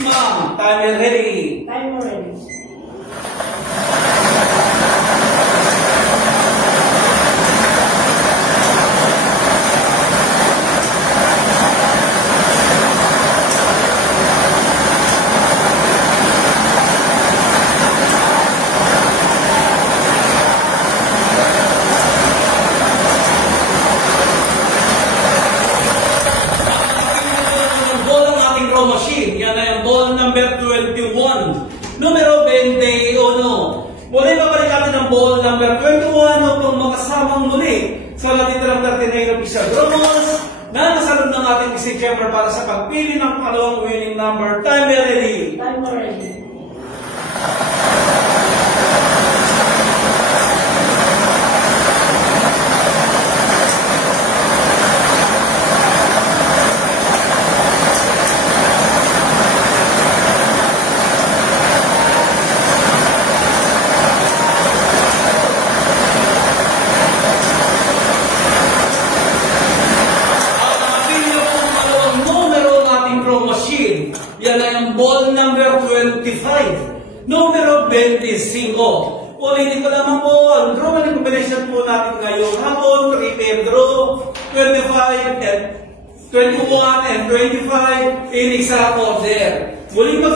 Ma'am, timer ready. Timer ready. Machine. Yan ay ang ball number 21. Numero 21. Muli babalik natin ang ball number 21 upang makasamang muli sa natitirang 39 official drumos na nasalod ng ating si Chamber para sa pagpili ng pangalawang winning number. Timer ready. Timer ready. Yan ay ang ball number 25. Numero 25. Ulitin ko lamang po, ang draw na combination po natin ngayong hapon, 3-pair draw, 25 and 21 and 25 in exact order. Muling mag